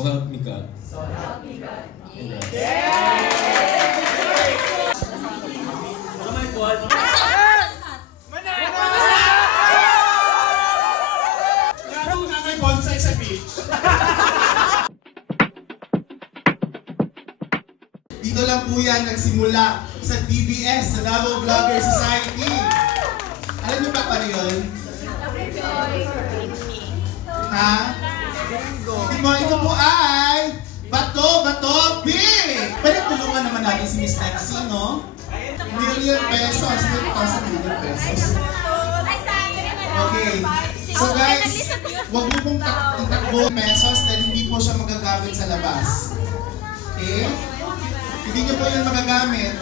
So help me God. So help me God. Congrats. Oh my God. Lalo na may bonsai sa beach. Dito lang po yan nagsimula sa DBS, sa Davao Vlogger Society. Alam niyo ba paano yun? Ha? Ito po ay Bato, Big! Pwede tulungan naman natin si Miss Lexi, no? Million pesos. 1,000 million pesos. Okay. So guys, huwag mo pong itakbo pesos dahil hindi po siya magagamit sa labas. Okay? Hindi niyo po yun magagamit.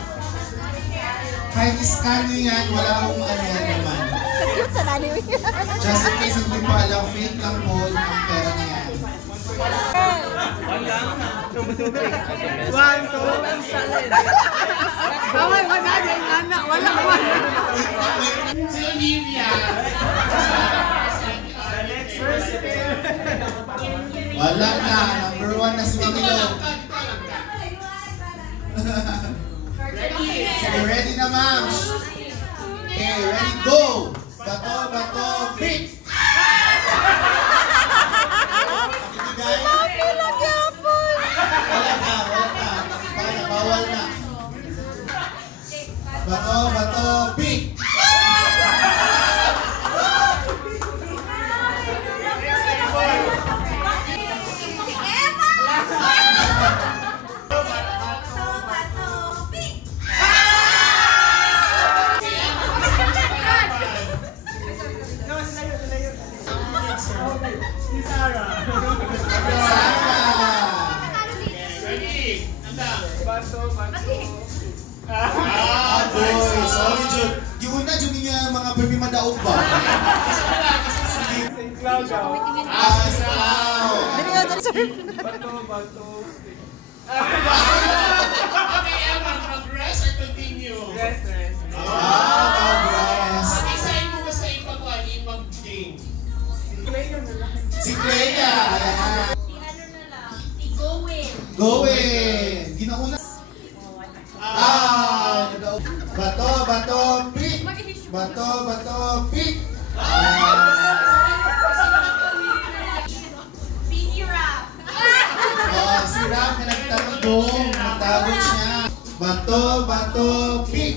Kahit scan nyo yan, wala akong ano yan naman. Just in case hindi po alam, fake lang po yung pera na yan. One, two, Si Olivia! Wala na, number 1 na si Milo. Sige, ready na ma'am. Okay, ready, go! Bato, pick! Wala ka. Bawal na. Bato, pick! Sorry, Jun. Yung una, Jun, yung mga baby madaog ba? Asaw! Bato. Okay, Emma, progress or continue? Progress. Progress. Isayin mo ba sa ipag-game? Si Clea. Si ano na lang, si Gowin. Gowin. Ginauna. Bato, pick. Bato, pick. Si Rap. Si Rap na nagtanong. Nagtawag siya. Bato, pick.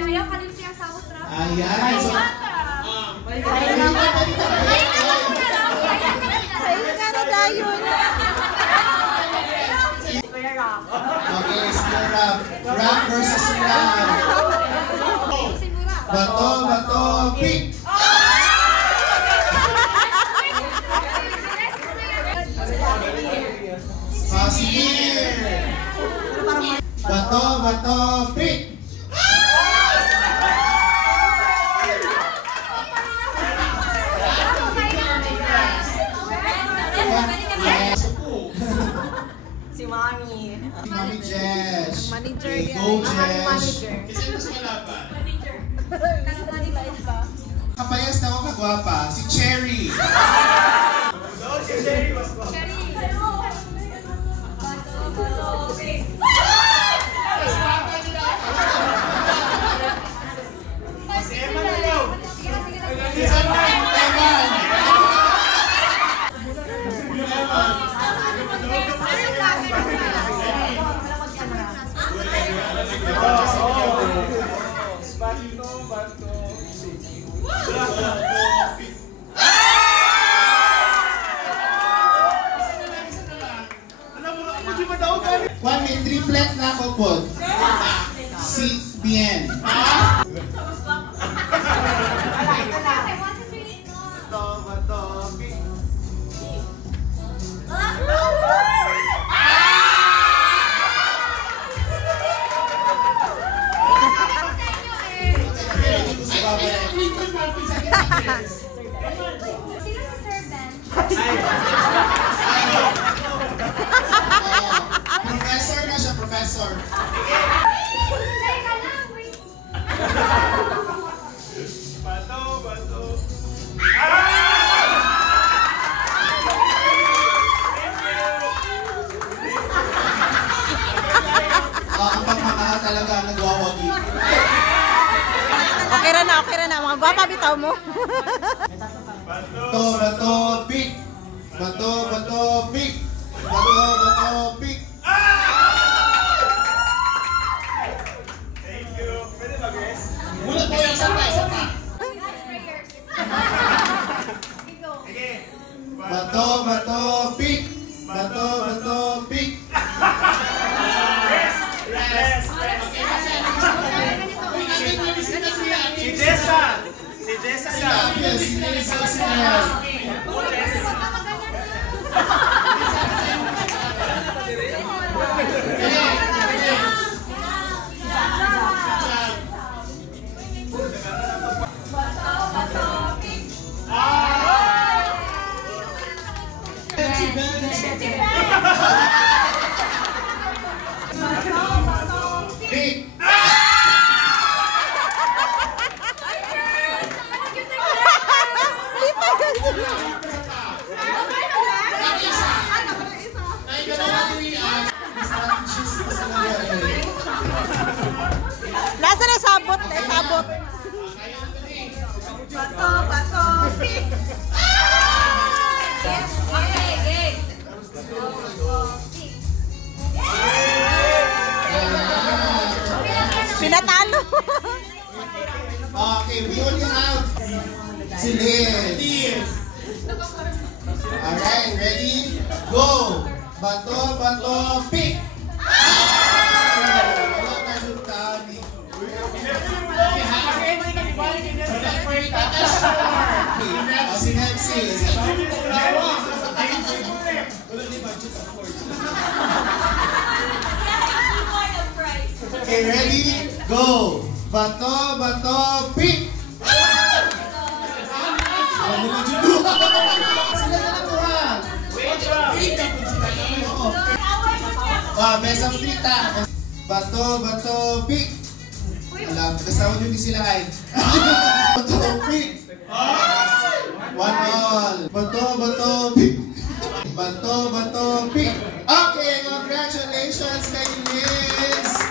Ayaw ka rin siya sabot, Rap. Ayan. So, okay, si Rap. Rap versus Rap. Bato, pick. Sige. Bato, pick. Si Mami. Si Mami Jesh. Manager Okay, yan. go Jesh. Manager. Kasi mas malaban. Kapayas na ako kagwapa. Si Cherry. Si Jerry was go. Si Emma na daw. Bato. 1 may triplet na ako po. Si Bien. Bato, pick. Sino si Sir Ben? Professor na siya, professor. Teka lang, wait. Bato. Okay ra na, okay ra na. Mga gwapa bitaw mo. Bato, bato, pick. Bato, bato, pick. Bato, bato, pick. Thank you. Pwede mag-rest? Mula po yung sapa, sapa. Sige. Bato, bato, pick. Bato, bato, pick. Rest. Rest. Si Jessa. Si Jessa siya. Yes, yes, yes, yes. Pick. Nasa na sabot, na sabot. Bato, bato, pick. Pinatalo. Okay, we only have si Liz. Alright, ready? Go! Bato, bato, pick! Wala na yung tani. O, si Nancy. Okay, ready? Go! Bato, bato, pick! Ano na dyan? Sila na natuwa. Best of tita. Bato, bato, pick! Alam, kasama nyo ni sila ay. Bato, pick! One all. Bato, bato, pick! Bato, bato, pick! Okay, congratulations kay Liz!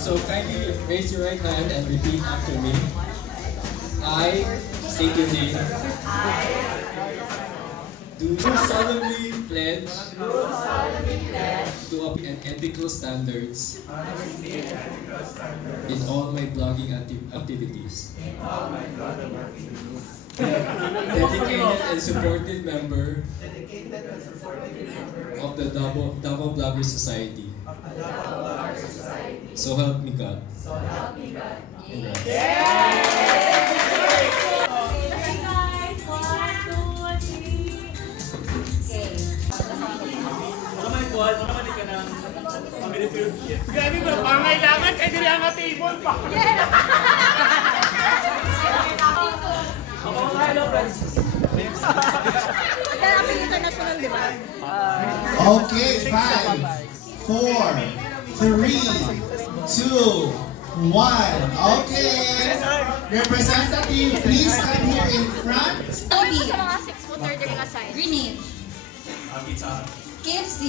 So kindly raise your right hand and repeat after me. I state your name. Do solemnly pledge to uphold and ethical standards in all my blogging activities. Dedicated and supportive member of the Davao Blogger Society. So help me God. Congrats. Grabe ba? Pangailangan kayo din ang table pa. International, di ba? Okay, 5, 4, 3, 2, 1. Okay. Representative, please come here in front. Obi. Sa mga 6-footer din nga side. Grenade. Pizza. KFC.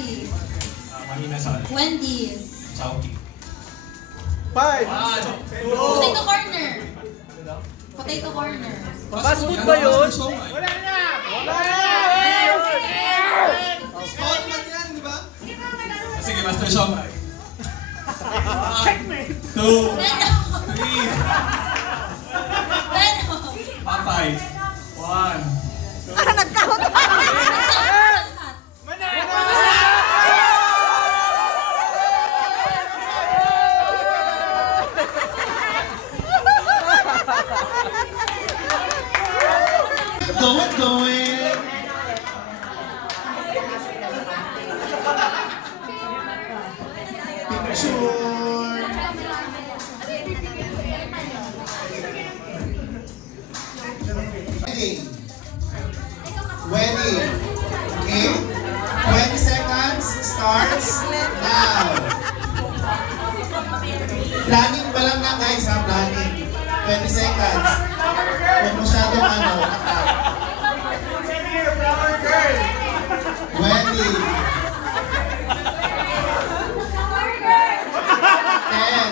Mahinasal. Wendy's. Chowky. Potato corner. Potato corner. Fast food ba yun? Sige, Master Shomai. 1, 2, 3. Papay. 1. Nag-count. Going. Picture. Wedding. Okay? 20 seconds starts now. Planning pa lang na guys ha, planning. 20 seconds. Huwag masyadong ano. Wedding. 10,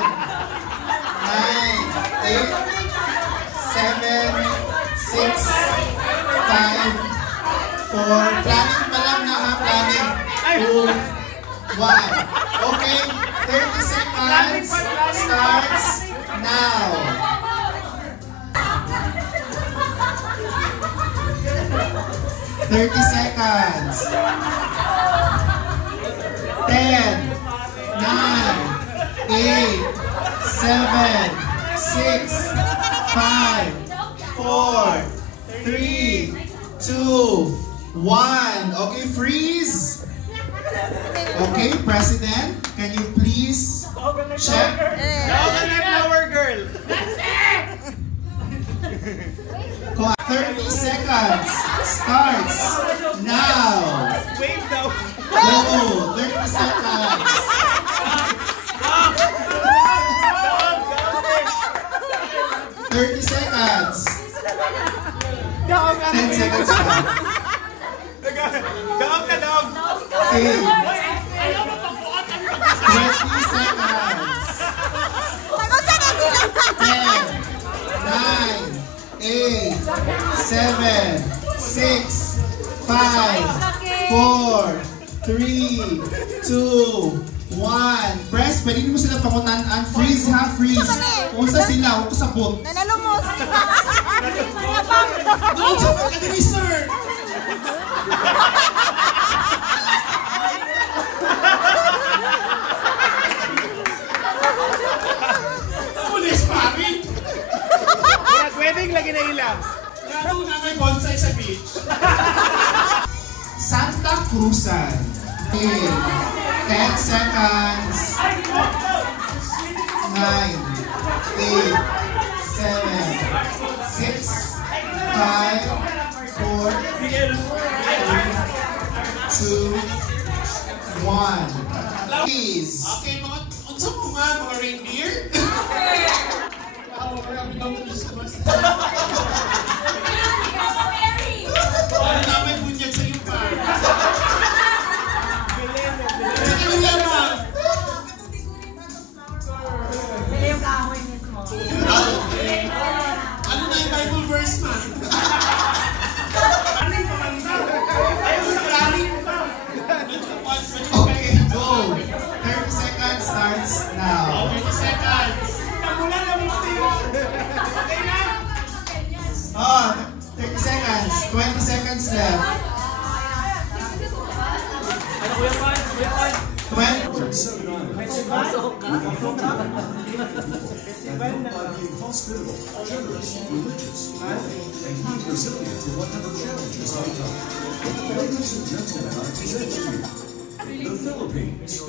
9, 8, 30 seconds. 10, 9, 8, 7, 6, 5, 4, 3, 2, 1. Okay, freeze. Okay, President, can you please check? Flower girl. 30 seconds starts now. Wave daw. Go, 30 seconds. 30 seconds. 10 seconds pa. Daog na daog. 8, 20 seconds. 10, 9, 8, 7, 6, 5, 4, 3, 2, 1. Press, pwede mo sila pangutan-an. Freeze ha, freeze. Kung sa sila, huwag ko sabot. Nanalumos. Doon sa pagkadali, sir! Pulis, pari! Wedding lagi na ilang. Lalo na may bonsai sa beach. Santa Cruzan. 10 seconds. 9, 8, 7, 6, 5, 4, 3, 2, 1. Please. Okay, unsa mo nga mga reindeer? Ano naman bunyag sa iyo pa? Sige mo lamang. Ano na yung Bible verse man? Okay, go. 30 seconds starts now. 30 seconds. Oh, 30 seconds. 20 seconds left. 20. Hospitable, generous, religious, loving, and he's resilient to whatever challenges may come. Ladies and gentlemen, I present to you the Philippines.